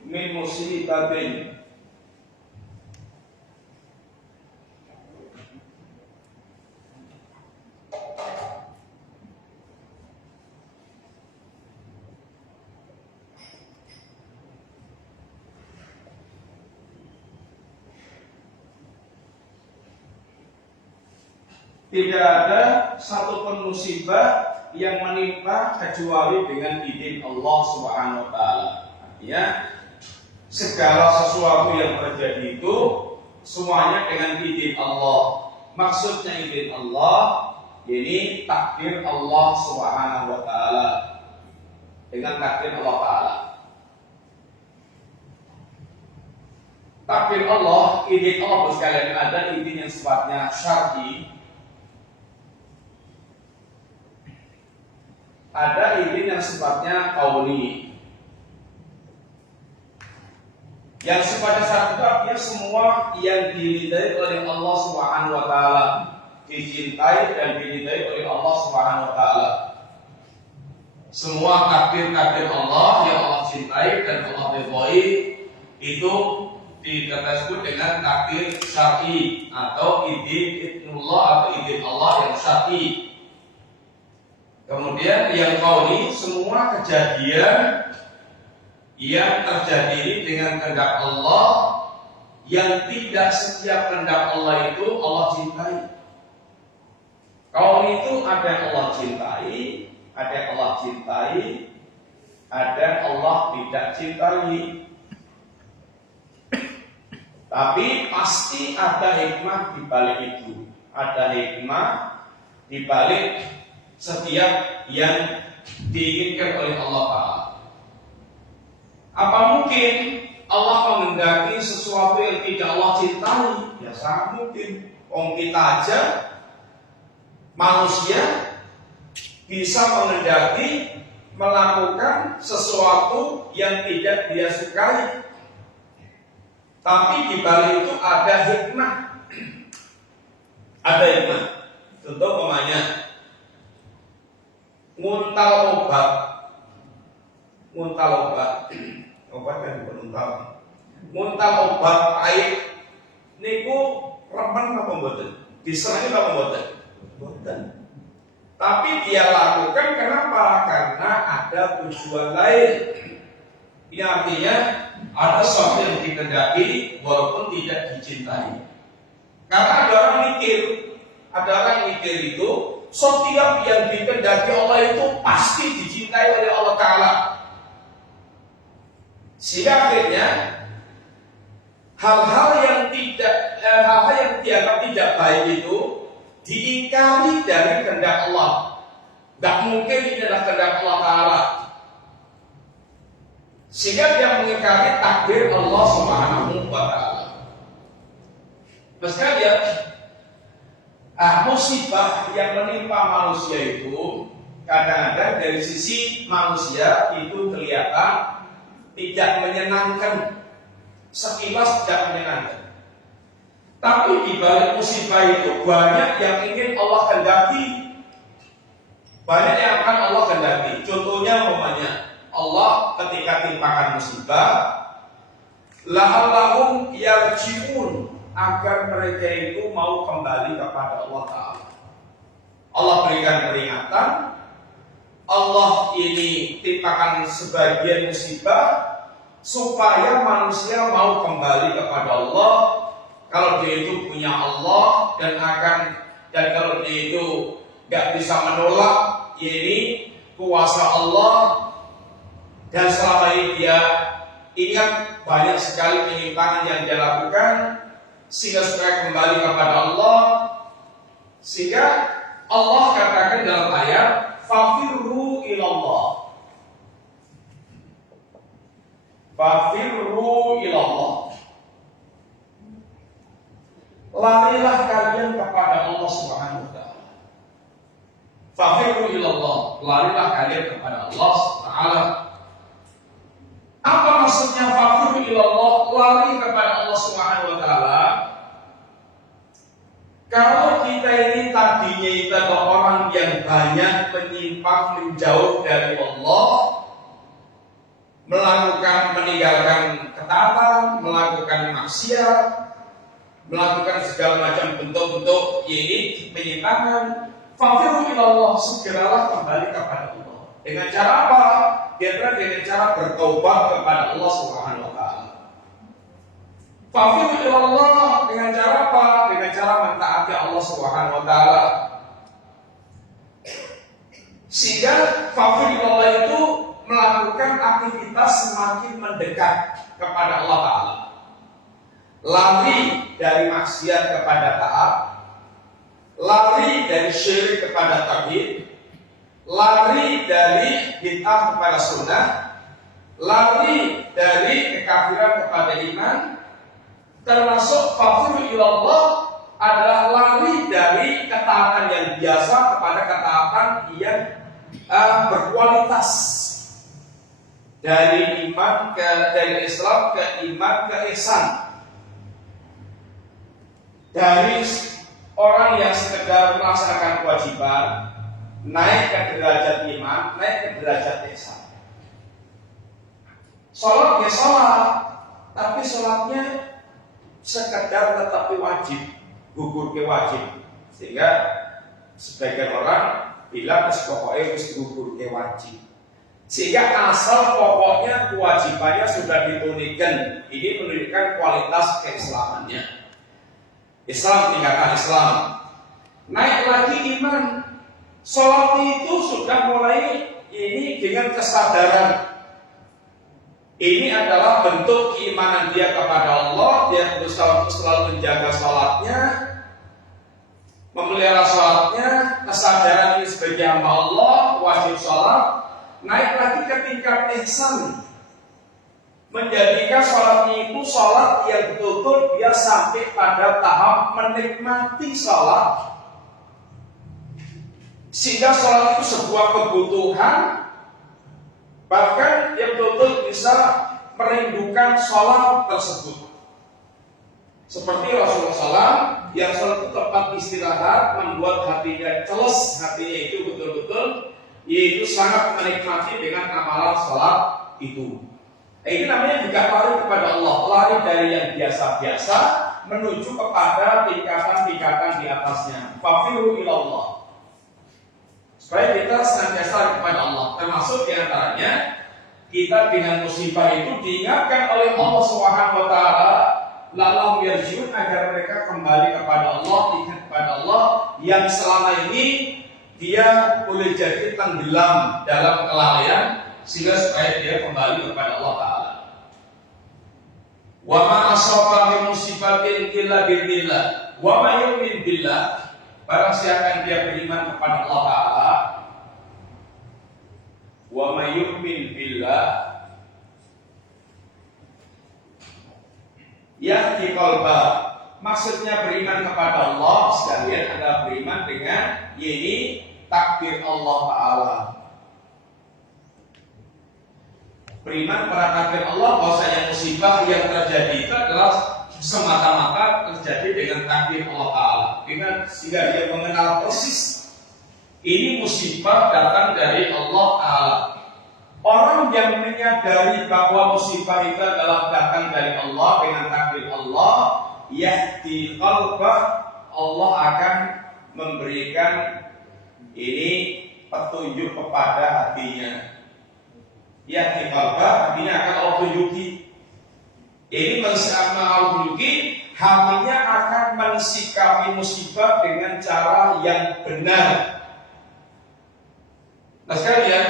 min musibatin tidak ada satupun musibah yang menimpa kecuali dengan izin Allah Subhanahu wa taala. Artinya segala sesuatu yang terjadi itu semuanya dengan izin Allah. Maksudnya izin Allah, ini takdir Allah Subhanahu wa taala. Dengan takdir Allah taala. Takdir Allah, izin Allah sekalian, ada izin yang sifatnya syar'i, ada izin yang sifatnya qauli. Yang sifatnya syar'i itu artinya semua yang diridai oleh Allah Subhanahu wa taala, dicintai dan diridai oleh Allah Subhanahu wa taala. Semua takdir-takdir Allah yang Allah cintai dan Allah ridhoi itu disebut dengan takdir syar'i atau idznullah atau izin Allah yang syar'i. Kemudian yang qauli, semua kejadian yang terjadi dengan kehendak Allah, yang tidak setiap kehendak Allah itu Allah cintai. Qauli itu ada yang Allah cintai, ada yang Allah cintai, ada yang Allah tidak cintai. Tapi pasti ada hikmah di balik itu. Ada hikmah di balik setiap yang diinginkan oleh Allah Ta'ala. Apa mungkin Allah menghendaki sesuatu yang tidak Allah cintai? Ya sangat mungkin. Kita aja manusia bisa menghendaki melakukan sesuatu yang tidak dia sukai. Tapi di balik itu ada hikmah. Ada hikmah. Contoh umpamanya nguntal obat. Nguntal obat. Obat kan bukan nguntal. Nguntal obat air niku remen apa mboten? Disenengi apa mboten? Mboten. Tapi dia lakukan kenapa? Karena ada tujuan lain. Ini artinya ada sesuatu yang dikehendaki walaupun tidak dicintai. Karena ada orang mikir itu setiap yang dikehendaki Allah itu pasti dicintai oleh Allah Ta'ala. Sehingga akhirnya hal-hal yang dianggap tidak baik itu diingkari dari kehendak Allah. Tidak mungkin ini adalah kehendak Allah Ta'ala. Sehingga dia mengingkari takdir Allah Subhanahu wa taala. Sekalian, musibah yang menimpa manusia itu kadang-kadang dari sisi manusia itu kelihatan tidak menyenangkan, sekilas tidak menyenangkan. Tapi di balik musibah itu banyak yang ingin Allah kehendaki, banyak yang akan Allah kehendaki. Contohnya umpamanya Allah ketika timpakan musibah, la'allahum yarji'un, agar mereka itu mau kembali kepada Allah Ta'ala. Allah berikan peringatan, Allah ini timpakan sebagian musibah supaya manusia mau kembali kepada Allah. Kalau dia itu punya Allah dan kalau dia itu nggak bisa menolak ini kuasa Allah, dan selama ini dia ingat banyak sekali penyimpangan yang dia lakukan, sehingga supaya kembali kepada Allah. Sehingga Allah katakan dalam ayat fafirru ilallah, fafirru ilallah, larilah kalian kepada Allah Subhanahu wa taala. Fafirru ilallah, larilah kalian kepada Allah Subhanahu wa taala. Apa maksudnya fafirru ilallah, lari kepada Allah Subhanahu wa taala? Kalau kita ini tadinya itu adalah orang yang banyak menyimpang, menjauh dari Allah, meninggalkan ketaatan, melakukan maksiat, melakukan segala macam bentuk-bentuk ini penyimpangan, fafirru ilallah, segeralah kembali kepada Allah. Dengan cara apa? Dengan cara bertobat kepada Allah Subhanahu wa taala. Fafirru ilallah dengan cara apa? Dengan cara mentaati Allah Subhanahu wa taala. Sehingga fafirru ilallah itu melakukan aktivitas semakin mendekat kepada Allah taala. Lari dari maksiat kepada taat, lari dari syirik kepada tauhid, lari dari bid'ah kepada sunnah, lari dari kekafiran kepada iman. Termasuk fafirru ilallah adalah lari dari ketaatan yang biasa kepada ketaatan yang berkualitas, dari Islam ke iman ke ihsan, dari orang yang sekedar melaksanakan kewajiban naik ke derajat iman, naik ke derajat ihsan. Sholat ya sholat, tapi sholatnya sekedar tetapi wajib, gugur ke wajib, sehingga sebagian orang bilang pokoknya harus gugur ke wajib, sehingga asal pokoknya kewajibannya sudah ditunaikan. Ini menunjukkan kualitas keislamannya. Islam tingkatan Islam. Naik lagi iman. Sholat itu sudah mulai ini dengan kesadaran. Ini adalah bentuk keimanan dia kepada Allah. Dia berusaha untuk selalu menjaga sholatnya, memelihara sholatnya, kesadaran ini sebagai hamba Allah, wajib sholat. Naik lagi ke tingkat ihsan, menjadikan sholatnya itu sholat yang betul-betul dia sampai pada tahap menikmati sholat, sehingga sholat itu sebuah kebutuhan. Bahkan dia betul-betul bisa merindukan sholat tersebut. Seperti Rasulullah SAW yang sholat itu tempat istirahat, membuat hatinya celes, hatinya itu betul-betul yaitu sangat menikmati dengan amalan sholat itu. Ini namanya juga lari kepada Allah, lari dari yang biasa-biasa menuju kepada tingkatan-tingkatan di atasnya. Fafirru ilallah, supaya kita senantiasa kepada Allah. Termasuk diantaranya kita dengan musibah itu diingatkan oleh Allah Subhanahu wa taala, lalu yarjiun, agar mereka kembali kepada Allah, ingat kepada Allah yang selama ini dia boleh jadi tenggelam dalam kelalaian, sehingga supaya dia kembali kepada Allah taala. Wa ma asaba min musibatin illa billah wa ma yu'min billah, barang siapa dia beriman kepada Allah taala, wa ma yu'min billah, yahdi qalba, maksudnya beriman kepada Allah sekalian adalah beriman dengan ini takdir Allah taala. Beriman pada takdir Allah, bahwasanya musibah yang terjadi itu adalah semata-mata terjadi dengan takdir Allah taala, dengan sehingga dia mengenal persis ini musibah datang dari Allah taala. Orang yang menyadari bahwa musibah itu adalah datang dari Allah dengan takdir Allah, yahdi qalbah, Allah akan memberikan ini petunjuk kepada hatinya. Yahdi qalbah, hatinya akan Allah tunjuki. Ini Allah tunjuki, hatinya akan mensikapi musibah dengan cara yang benar, Nah sekalian,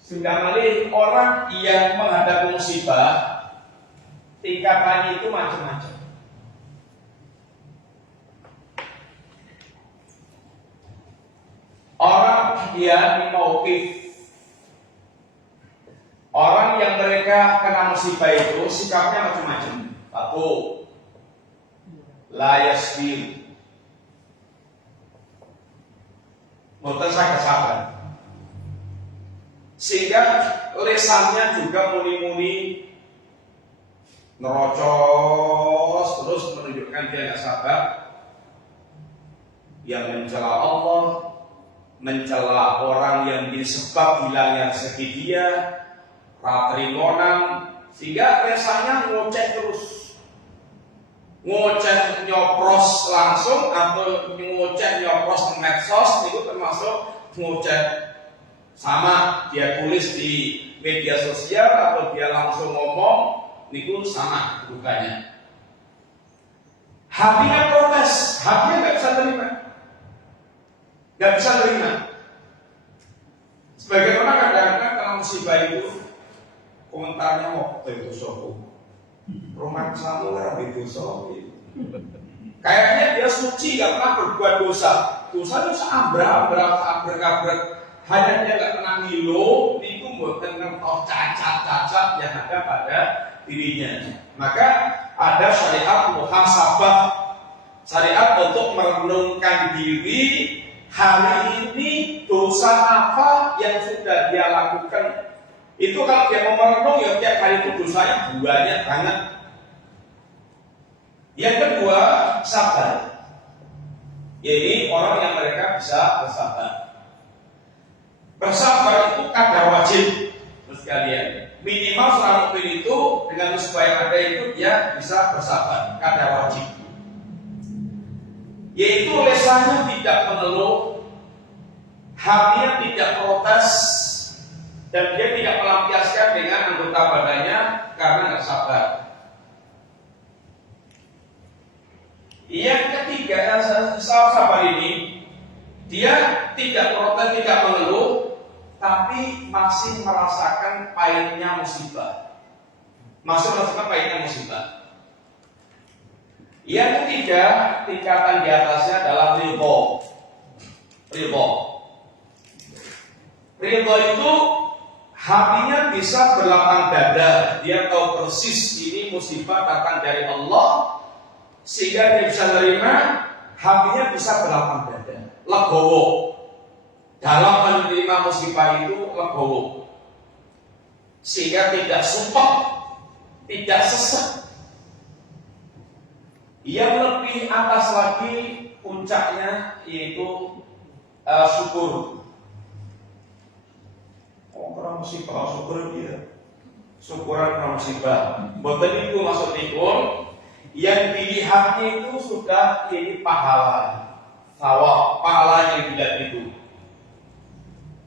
sudah kali orang yang menghadapi musibah tingkatannya itu macam-macam. Orang yang mauqif, orang yang mereka kena musibah itu sikapnya macam-macam. Satu, la yasbir, boten saged sabar. Sehingga lesannya juga muni-muni nerocos terus menunjukkan dia nggak sabar, yang mencela Allah, mencela orang yang disebab hilangnya rezeki dia, ratrimonan, sehingga lesannya ngoceh terus, ngoceh nyopros langsung atau ngoceh nyopros di medsos itu termasuk ngoceh, sama dia tulis di media sosial atau dia langsung ngomong niku sama bukannya. Hatinya protes, hatinya nggak bisa terima, nggak bisa terima. Sebagaimana kadang-kadang kalau musibah itu komentarnya mau itu sopo roman samu lah itu sopo. Kayaknya dia suci, nggak pernah berbuat dosa. Dosa itu seambrak-ambrak, hanya dia nggak pernah ngilu, itu bukan ngertos cacat-cacat yang ada pada dirinya. Maka ada syariat muhasabah, syariat untuk merenungkan diri, hari ini dosa apa yang sudah dia lakukan. Itu kalau dia mau merenung ya tiap hari itu dosanya banyak banget. Yang kedua, sabar. Ini orang yang mereka bisa bersabar. Bersabar itu kadar wajib, sekalian. Minimal seorang mukmin itu dengan musibah yang ada itu dia bisa bersabar, kadar wajib. Yaitu lesannya tidak mengeluh, hatinya tidak protes, dan dia tidak melampiaskan dengan anggota badannya karena nggak sabar. Yang ketiga, sabar ini dia tidak protes, tidak mengeluh, tapi masih merasakan pahitnya musibah, masih merasakan pahitnya musibah. Yang ketiga, tingkatan di atasnya adalah ridho. Ridho itu hatinya bisa berlapang dada, dia tahu persis ini musibah datang dari Allah, sehingga dia bisa menerima, hatinya bisa berlapang dada, legowo. Dalam menerima musibah itu legowo, sehingga tidak sumpah, tidak sesek. Yang lebih atas lagi puncaknya yaitu syukur. Orang musibah syukur dia, syukuran orang musibah. Betul itu maksud ikut. Yang dilihatnya itu sudah ini pahala, sawab, pahala yang dilihat itu.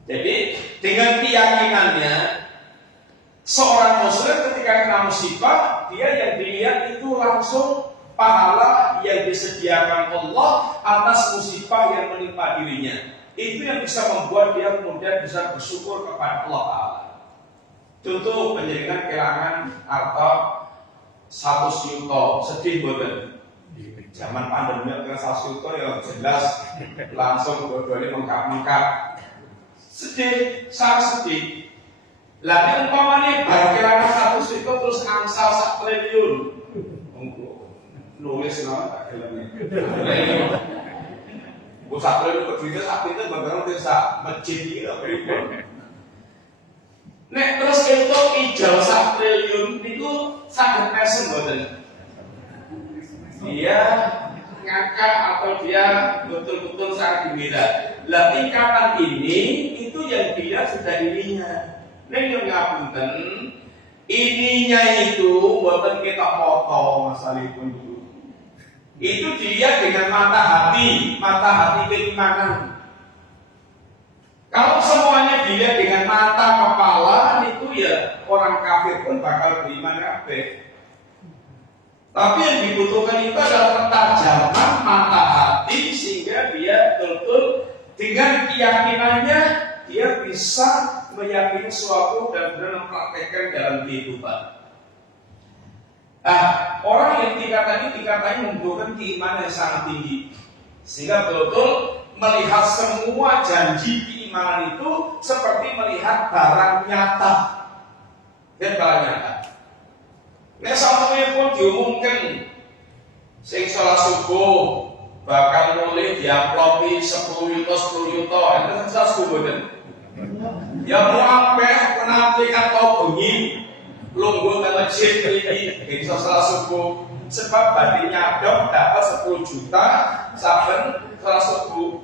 Jadi dengan keyakinannya seorang muslim ketika kena musibah, dia yang dilihat itu langsung pahala yang disediakan Allah atas musibah yang menimpa dirinya. Itu yang bisa membuat dia kemudian bisa bersyukur kepada Allah Ta'ala. Contoh penjaringan kehilangan harta 100 juta, sedih betul. Zaman pandemi dengan 100 juta ya jelas langsung dua-duanya mengkap-mengkap. Sedih, sangat sedih. Lalu umpamanya barang kehilangan 100 juta terus angsal 1 triliun. Nulis nama tak filmnya. Pusat triliun kedua saat itu bagaimana bisa masjid ini berikut. Nek terus itu ijal 1 triliun itu sangat pesen betul. Dia ngakak atau dia betul-betul sangat gembira. Lah tingkatan ini itu yang dia sudah ininya. Nek yang ngapunten ininya itu buatan kita foto masalah itu. Itu dilihat dengan mata hati keimanan. Kalau semuanya dilihat dengan mata kepala itu ya orang kafir pun bakal beriman kafir. Tapi yang dibutuhkan itu adalah ketajaman mata hati sehingga dia betul-betul dengan keyakinannya dia bisa meyakini sesuatu dan benar mempraktekkan dalam kehidupan. Orang yang tingkatannya membutuhkan keimanan yang sangat tinggi, sehingga betul-betul melihat semua janji keimanan itu seperti melihat barang nyata. Dan barang nyata. Nek sampeyan pun diumumkan sing salat subuh bakal mulai diamplopi 10 yuta, enten salat subuh boten. Ya mau apeh penampi atau bengi lungguh ke masjid iki iso salat subuh sebab badhe nyadok dapat 10 juta saben salat subuh.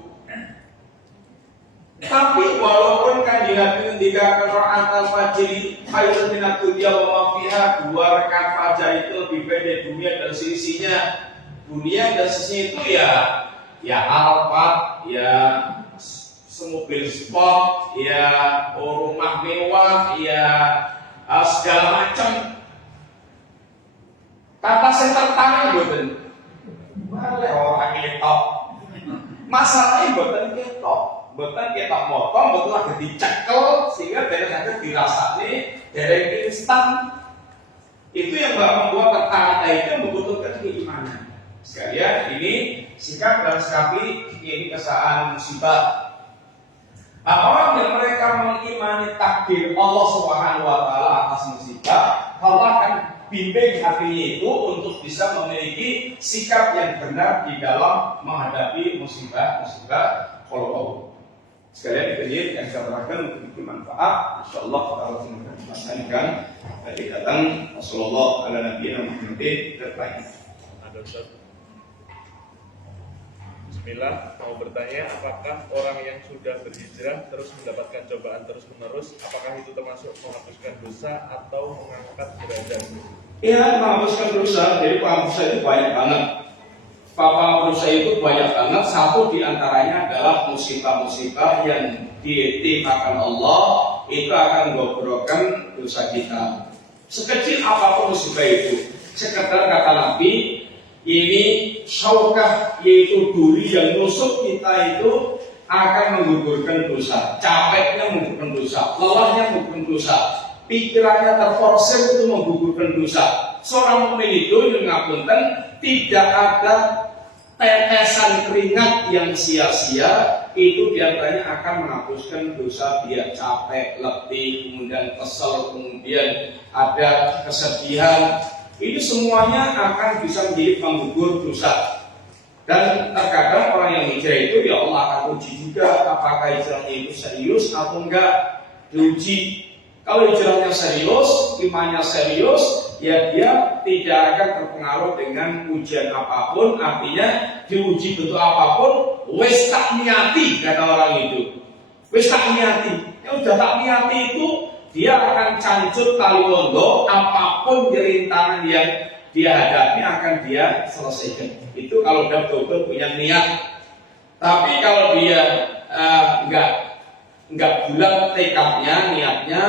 Tapi walaupun Kanjeng Nabi ngendika Quran al-fajr khairun minad dunya wa ma fiha, 2 rakaat fajar itu lebih baik dari dunia dan seisinya. Dunia dan seisinya itu ya Alphard, ya semobil sport, ya rumah mewah, ya segala macam. Kata saya tertarik boten. Malah orang ketok. Masalahnya boten ketok. Boten ketok motong, betul lagi dicekel sehingga derek dirasani derek instan. Itu yang membuat tertarik itu membutuhkan keimanan. Sekalian ini sikap dan sikapi ini kesalahan musibah. Orang yang mereka mengimani takdir Allah Subhanahu wa taala atas musibah, Allah akan bimbing hatinya itu untuk bisa memiliki sikap yang benar di dalam menghadapi musibah-musibah Allah. Sekalian itu yang saya terangkan untuk bermanfaat. Insyaallah kalau kita laksanakan dari datang Rasulullah ala nabiyina Muhammadin terbaik. Bismillah, mau bertanya, apakah orang yang sudah berhijrah terus mendapatkan cobaan terus-menerus, apakah itu termasuk menghapuskan dosa atau mengangkat derajat? Iya, menghapuskan dosa. Jadi penghapusnya itu banyak banget. Dosa itu banyak banget. Satu diantaranya adalah musibah-musibah yang ditimpakan Allah, itu akan menggugurkan dosa kita. Sekecil apapun musibah itu, sekedar kata Nabi, ini syaukah, yaitu duri yang nusuk kita itu akan menggugurkan dosa. Capeknya menggugurkan dosa, lelahnya menggugurkan dosa, pikirannya terforsir itu menggugurkan dosa. Seorang mukmin itu yang ngapunten tidak ada tetesan keringat yang sia-sia, itu diantaranya akan menghapuskan dosa. Dia capek, letih, kemudian kesel, kemudian ada kesedihan, ini semuanya akan bisa menjadi penggugur dosa. Dan terkadang orang yang hijrah itu ya Allah akan uji juga apakah hijrahnya itu serius atau enggak. Diuji. Kalau hijrahnya serius, imannya serius, ya dia tidak akan terpengaruh dengan ujian apapun. Artinya diuji bentuk apapun, wis tak niati, kata orang itu. Wis tak niati. Ya udah tak niati itu, dia akan cancut tali londo, apapun rintangan yang dia hadapi akan dia selesaikan. Itu kalau dia betul-betul punya niat. Tapi kalau dia enggak bulat tekadnya, niatnya,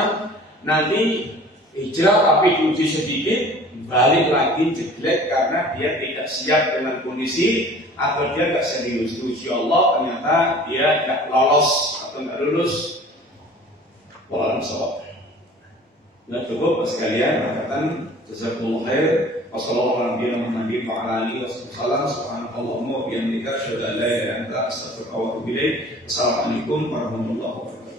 nanti hijrah tapi diuji sedikit, balik lagi jelek karena dia tidak siap dengan kondisi atau dia enggak serius. Diuji Allah ternyata dia enggak lolos atau enggak lulus. Wallahu a'lam. Nah, cukup sekalian, katakan jazakumullah khair. Wassalamualaikum warahmatullahi wabarakatuh. Subhanakallahumma wa bihamdika asyhadu an la ilaha illa anta astaghfiruka wa atubu ilaik. Assalamualaikum warahmatullahi wabarakatuh.